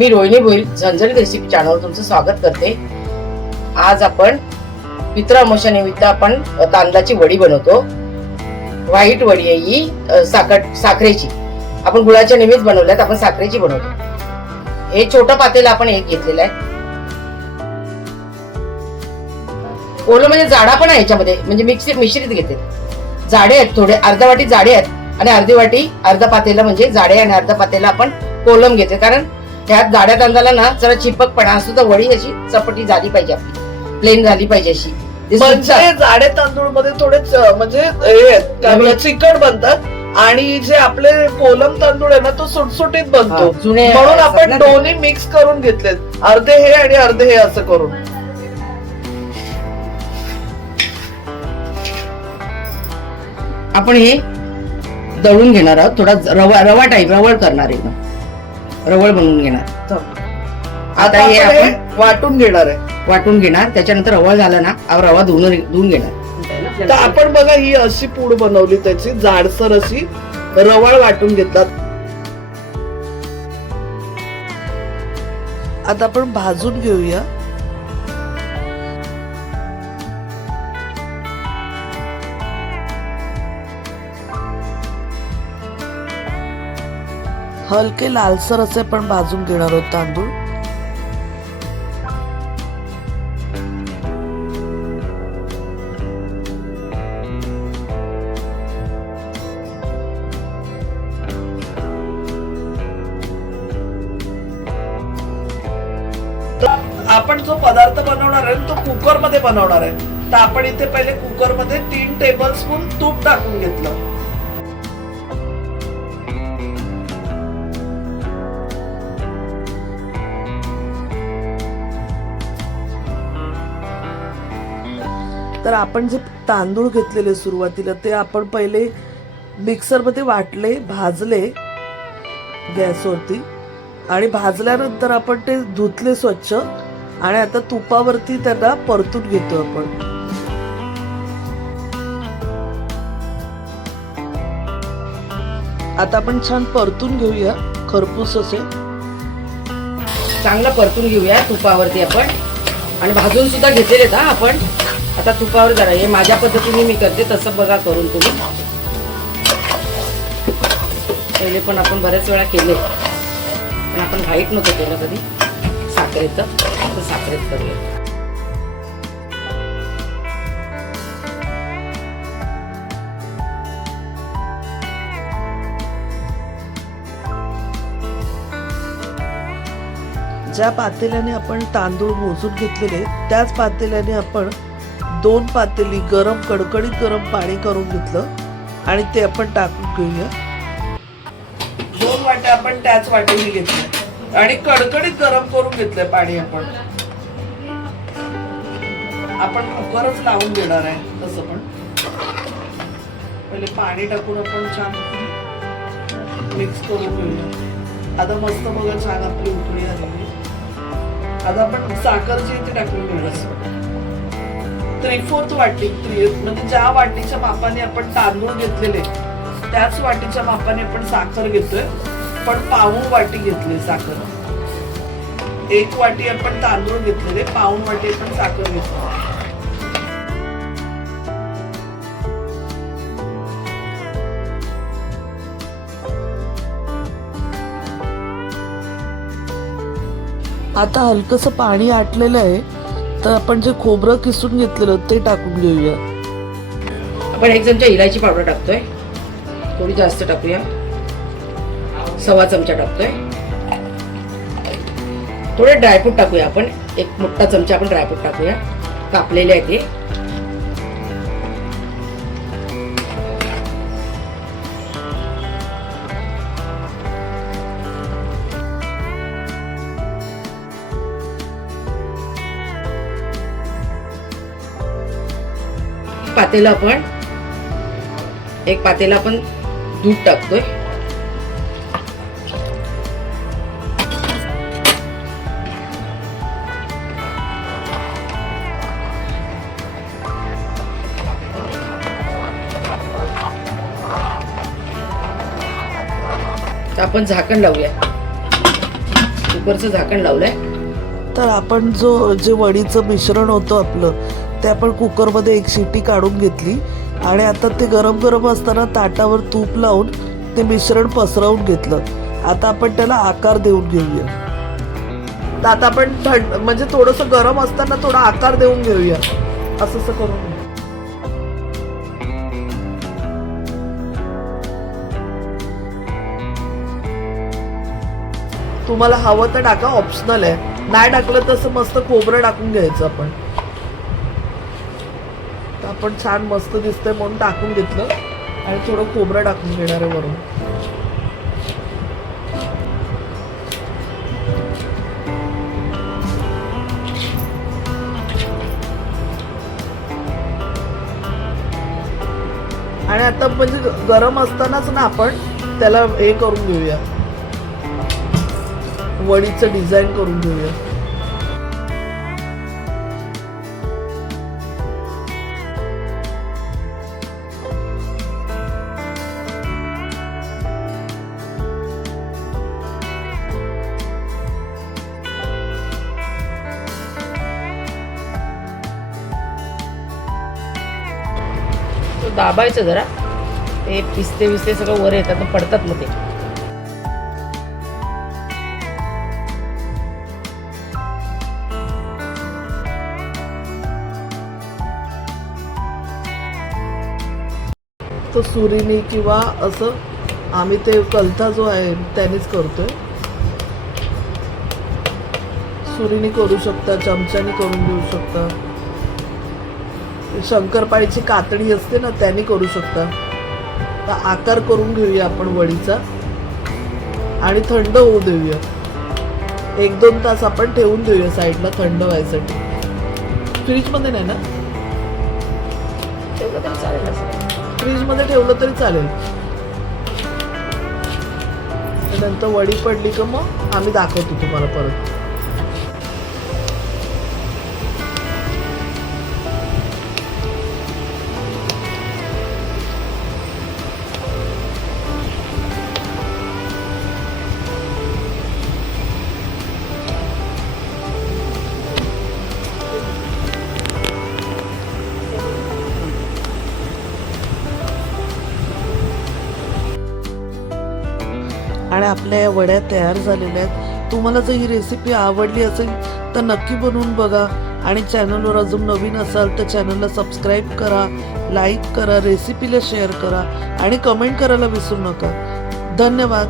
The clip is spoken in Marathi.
मी रोहिणी भोईल झणझणीत रेसिपी चॅनल तुमचं स्वागत करते. आज आपण पित्र अमावस्यानिमित्त आपण तांदळाची वडी बनवतो. व्हाईट वडी आहे ही साखर साखरेची. आपण गुळाच्या निमित्त बनवल्यात आपण साखरेची बनवतो. हे छोटं पातेलं आपण एक घेतलेलं आहे. ओलं म्हणजे जाडा पण आहे याच्यामध्ये म्हणजे मिक्स मिश्रित घेते. जाडे आहेत थोडे अर्धा वाटी जाडे आहेत आणि अर्धी वाटी अर्धा पातेला म्हणजे जाडे आणि अर्धा पातेला आपण कोलम घेते. कारण ह्यात जाड्या तांदळाला ना जरा चिपकपणा असतो तर वडी अशी चपटी झाली पाहिजे आपली. प्लेन झाली पाहिजे अशी. ती म्हणजे. जाडे तांदूळमध्ये थोडे म्हणजे हे आहेत, काय म्हणतात, चिकट बनतात. आणि जे आपले कोलम तांदूळ आहे ना तो सुटसुटीत बनतो. हा, जुने म्हणून असतात आपण ना ते. दोन्ही मिक्स करून घेतलेत. अर्धे हे आणि अर्धे हे असं करून. आपण हे दळून घेणार आहोत. थोडा रवा रवा टाईप रवळ करणार एकदम रवळ बनवून घेणार. आता आता हे आपण वाटून घेणार आहे. वाटून घेणार. त्याच्यानंतर रवळ झाला ना रवा धुवून धुवून घेणार. तर आपण बघा ही अशी पूड बनवली त्याची. जाडसर अशी रवाळ वाटून घेतलात. आता आपण भाजून घेऊया. हलके लालसर असे पण भाजून घेणार आहोत तांदूळ. तर आपण जो पदार्थ बनवणार आहे तो कुकरमध्ये बनवणार आहे. तर आपण इथे पहिले कुकरमध्ये तीन टेबल स्पून तूप टाकून घेतलं. तर आपण जे तांदूळ घेतलेले सुरुवातीला ते आपण पहिले मिक्सरमध्ये वाटले भाजले गॅसवरती. आणि भाजल्यानंतर आपण ते धुतले स्वच्छ. आणि आता तुपावरती त्यांना परतून घेतो आपण. आता आपण छान परतून घेऊया खरपूस असे. चांगलं परतून घेऊया तुपावरती आपण. आणि भाजून सुद्धा घेतलेले आपण. आता तुपावर जरा हे माझ्या पद्धतीने मी करते तसं बघा करून तुम्ही. पहिले पण आपण बऱ्याच वेळा केले. पण आपण व्हाईट नव्हतं केलं कधी. साखरेचं. तर साखरेत करूया. ज्या पातेल्याने आपण तांदूळ मोजून घेतलेले त्याच पातेल्याने आपण दोन पातेली गरम कडकडीत गरम पाणी करून घेतलं आणि ते आपण टाकून घेऊया दोन वाट्या आपण त्याच वाटेने घेतल्या. आणि कडकडीत गरम करून घेतलंय पाणी आपण. आपण कुकरच लावून देणार आहे तसं पण. पहिले पाणी टाकून आपण छान मिक्स करून घेऊया आता मस्त बघा छान आपली उकळी आलेली आता आपण साखर जी ती टाकून घेणार थ्री फोर्थ वाटी थ्री म्हणजे ज्या वाटीच्या मापाने आपण तांदूळ घेतलेले त्याच वाटीच्या मापाने आपण साखर घेतोय. पण पाऊण वाटी घेतली साखर. एक वाटी आपण तांदूळ घेतलेले पाऊण वाटी आपण साखर घेतली. आता हलकस पाणी आटलेलं आहे. तर आपण जे खोबरं किसून घेतलेलं ते टाकून घेऊया. आपण एक चमचा इलायची पावडर टाकतोय. थोडी जास्त टाकूया. सव्वा चमचा टाकतोय. थोडे ड्रायफ्रूट टाकूया आपण. एक मोठा चमचा आपण ड्रायफ्रूट टाकूया. कापलेले आहे ते. पातेलं आपण एक पातेला आपण दूध टाकतोय. तर आपण झाकण लावूया. कुकरचं झाकण लावलंय. तर आपण जो जे वडीचं मिश्रण होतं आपलं ते आपण कुकरमध्ये एक शिटी काढून घेतली आणि आता ते गरम गरम असताना ताटावर तूप लावून ते मिश्रण पसरवून घेतलं. आता आपण त्याला आकार देऊन घेऊया. तर आता आपण थंड म्हणजे थोडंसं गरम असताना थोडा आकार देऊन घेऊया. असं असं करून. तुम्हाला हवं तर टाका ऑप्शनल आहे. नाही टाकलं तसं मस्त खोबरं टाकून घ्यायचं आपण. पण छान मस्त दिसतंय म्हणून टाकून घेतलं. आणि थोडं खोबरं टाकून घेणार आहे वरून. आणि आता म्हणजे गरम असतानाच ना आपण त्याला हे करून घेऊया. वडीचं डिझाईन करून घेऊया. दाबायचं जरा. ते पिस्ते विस्ते सगळं वर येतात पडतात मग ते. तो सुरीनी किंवा असं आम्ही ते कलथा जो आहे त्यानेच करतोय. सुरीनी करू शकता चमच्याने करून देऊ शकता. शंकरपाळीची कातडी असते ना त्याने करू शकता. तर आकार करून घेऊया आपण वडीचा. आणि थंड होऊ देऊया. एक दोन तास आपण ठेवून देऊया साईडला थंड व्हायसाठी. फ्रीजमध्ये नाही ना? ठेवलं तरी चालेल असं. फ्रीजमध्ये ठेवलं तरी चालेल. नंतर वडी पडली का मग? आम्ही दाखवतो तुम्हाला परत. आणि आपल्या या वड्या तयार झालेल्या आहेत. तुम्हाला जर ही रेसिपी आवडली असेल तर नक्की बनवून बघा. आणि चॅनलवर अजून नवीन असाल तर चॅनलला सबस्क्राईब करा लाईक करा रेसिपीला शेअर करा. आणि कमेंट करायला विसरू नका. धन्यवाद.